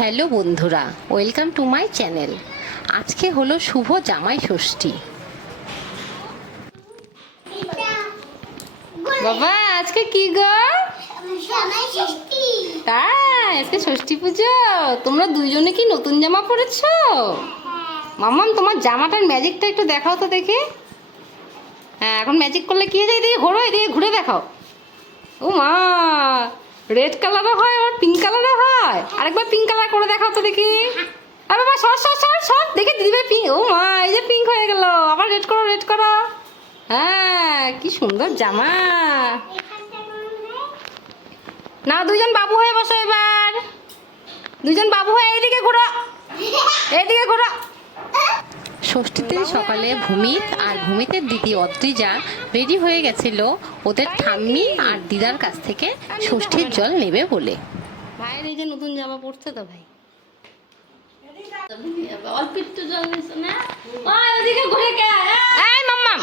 Hello বন্ধুরা, welcome to my channel. আজকে হলো শুভ জামাই ষষ্ঠী। বাবা আজকে কি গো? তাই আজকে ষষ্ঠী পুজো। তোমরা দুইজনে কি নতুন জামা পরেছো? মাম্মাম তোমার জামাটার ম্যাজিকটা একটু দেখাও তো দেখি। হ্যাঁ, এখন ম্যাজিক করলে কি হয়ে যায়? এদিকে ঘোরো, এদিকে ঘুরে দেখাও। ও মা, রেড কালারও হয় আর পিঙ্ক কালারও হয়। আরেকবার পিঙ্ক কালার করে দেখাও তো দেখি। আরে বাবা সর সর সর সর, দেখে দিদি পিঙ্ক। ও মা, এই যে পিঙ্ক হয়ে গেল। আবার রেড করো, রেড করো। হ্যাঁ, কি সুন্দর জামা। না, দুজন বাবু হয়ে বসো এবার। দুজন বাবু হয়ে এইদিকে ঘোরো, এইদিকে ঘোরো। ষষ্ঠীতে সকালে ভূমিত আর ভূমিতের দিদি অদ্রিজা রেডি হয়ে গেছিল ওদের ঠাম্মি আর দিদার কাছ থেকে ষষ্ঠীর জল নেবে বলে। ভাইয়ের এই যে নতুন জামা পড়ছে তো ভাই। অল্প একটু জল নিছ না? ওদিকে ঘুরে কে? এই মাম্মা,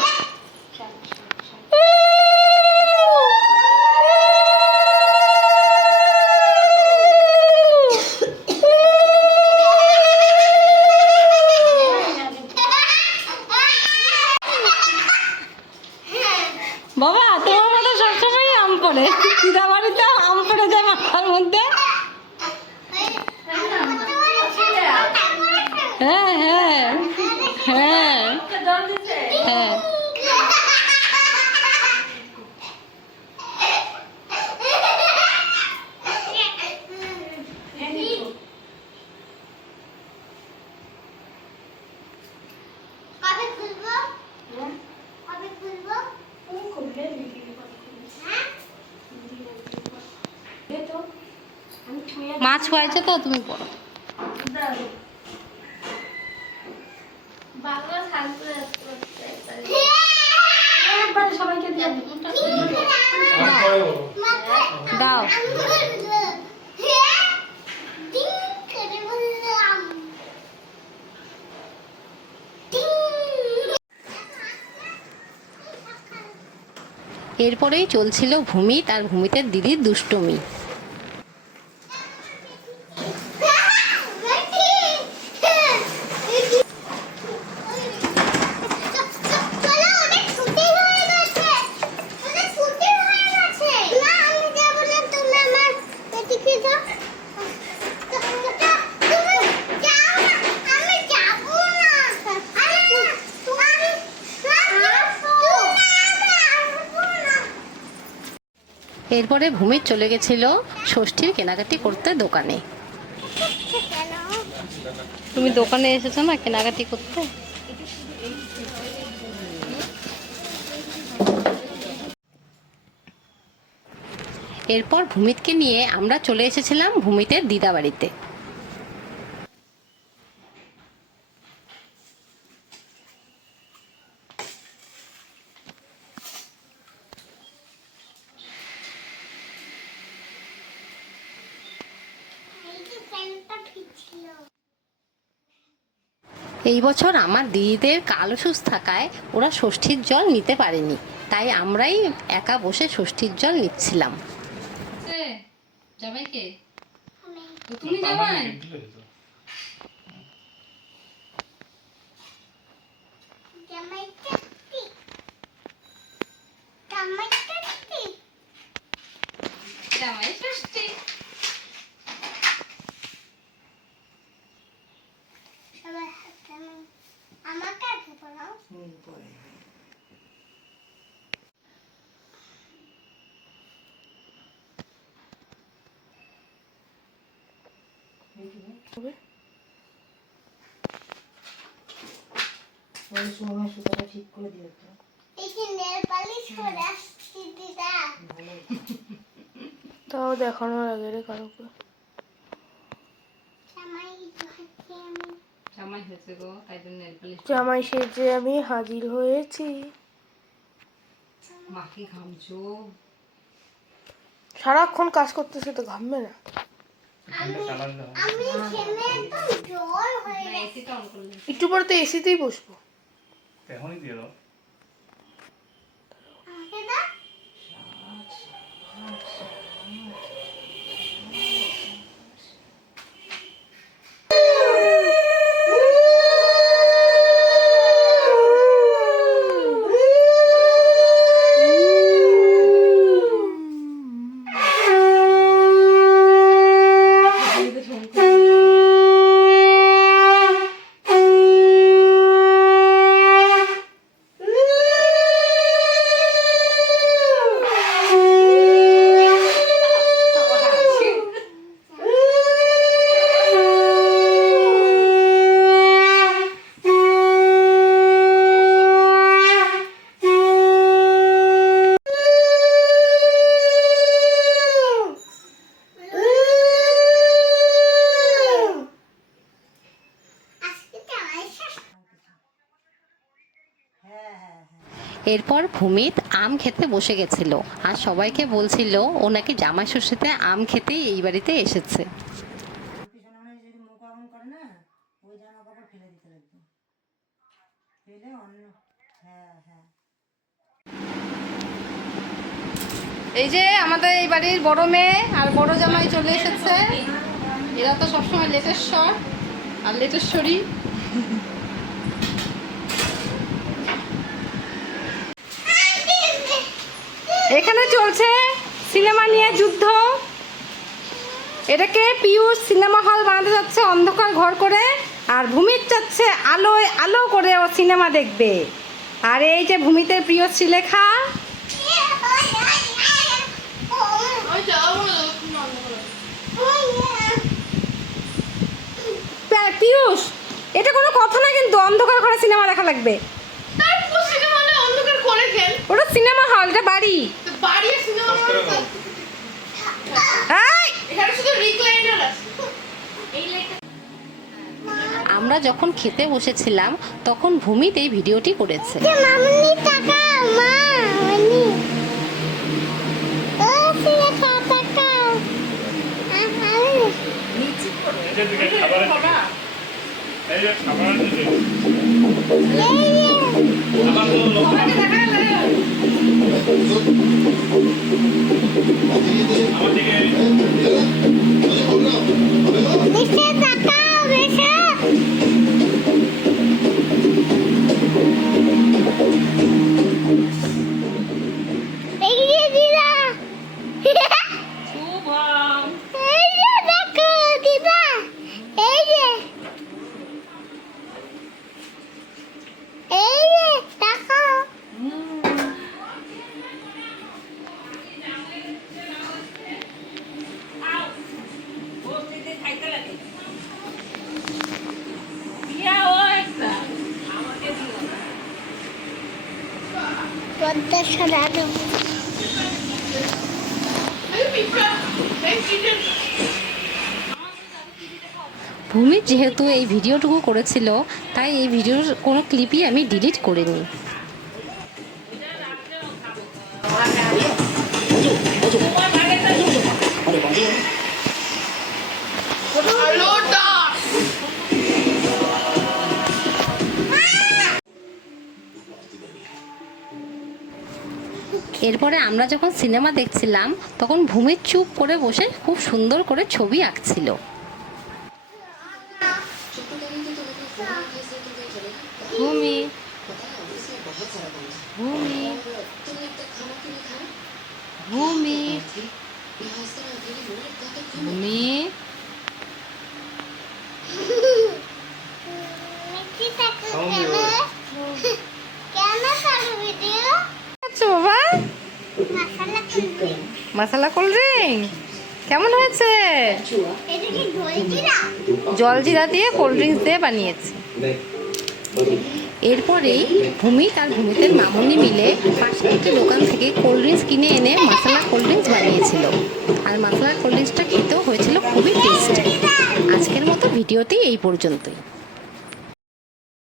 বাবা তোমার মতো সবসময় আম পড়ে। দিদা বাড়িতে আম পড়ে যায় মাথার মধ্যে। হ্যাঁ হ্যাঁ হ্যাঁ হ্যাঁ। মাছ হয়েছে তো, তুমি পড়ো। দাও। এরপরেই চলছিল ভূমিত আর ভূমিতের দিদির দুষ্টুমি। এরপরে ভূমিত চলে গেছিল ষষ্ঠীর কেনাকাটি করতে দোকানে। তুমি দোকানে এসেছো না কেনাকাটি করতে? এরপর ভূমিতকে নিয়ে আমরা চলে এসেছিলাম ভূমিতের দিদা বাড়িতে। এই বছর আমার দিদিদের কাল অসুস্থ থাকায় ওরা ষষ্ঠীর জল নিতে পারেনি, তাই আমরাই একা বসে ষষ্ঠীর জল নিচ্ছিলাম। জামাইকে তুমি জামাই জামাই ষষ্ঠী। আমাকে পড়াও। ঠিক করে দিও তো। তাও দেখানোর আগে রে কারোকে জামাই সেজে আমি হাজির হয়েছি। মাকে ঘামছো? সারাক্ষণ কাজ করতেছে তো ঘামবে না? একটু পরে তো এসিতেই বসবো। এখনই দিয়ে দাও। এরপর ভূমিত আম খেতে বসে গেছিল আর সবাইকে বলছিল ও নাকি জামাই ষষ্ঠীতে আম খেতেই এই বাড়িতে এসেছে। পিছনে যদি মুখ আগুন করে না, ওই জামা কাপড় ফেলে দিতে লাগবে, ফেলে অন্য। হ্যাঁ হ্যাঁ, এই যে আমাদের এই বাড়ির বড় মেয়ে আর বড় জামাই চলে এসেছে। এরা তো সবসময় লেটেশ্বর আর লেটেশ্বরী। এখানে চলছে সিনেমা নিয়ে যুদ্ধ। এটাকে পিয়ুষ সিনেমা হল বানাতে যাচ্ছে অন্ধকার ঘর করে, আর ভূমির চাচ্ছে আলোয় আলো করে ও সিনেমা দেখবে। আর এই যে ভূমিতের প্রিয় শ্রীলেখা। পিয়ুষ, এটা কোনো কথা না, কিন্তু অন্ধকার ঘরে সিনেমা দেখা লাগবে। ওটা সিনেমা হল, এটা বাড়ি। আমরা যখন খেতে বসেছিলাম তখন ভূমিত এই ভিডিওটি করেছে। এই যে খাবারের দিকে আমার তো লোক আমার দিকে ভূমি যেহেতু এই ভিডিওটুকু করেছিল তাই এই ভিডিওর কোনো ক্লিপই আমি ডিলিট করিনি। এরপরে আমরা যখন সিনেমা দেখছিলাম তখন ভূমি চুপ করে বসে খুব সুন্দর করে ছবি আঁকছিল। ভূমি ভূমি ভূমি ভূমি বাবা মশলা কোল্ড ড্রিঙ্ক কেমন হয়েছে? জলজিরা দিয়ে কোল্ড ড্রিঙ্কস দিয়ে বানিয়েছে। এরপরেই ভূমি আর ভূমিতের মামুনি মিলে পাশের একটি দোকান থেকে কোল্ড ড্রিঙ্কস কিনে এনে মশলা কোল্ড ড্রিঙ্কস বানিয়েছিল। আর মশলা কোল্ড ড্রিঙ্কসটা খেতেও হয়েছিল খুবই টেস্টি। আজকের মতো ভিডিওতেই এই পর্যন্তই।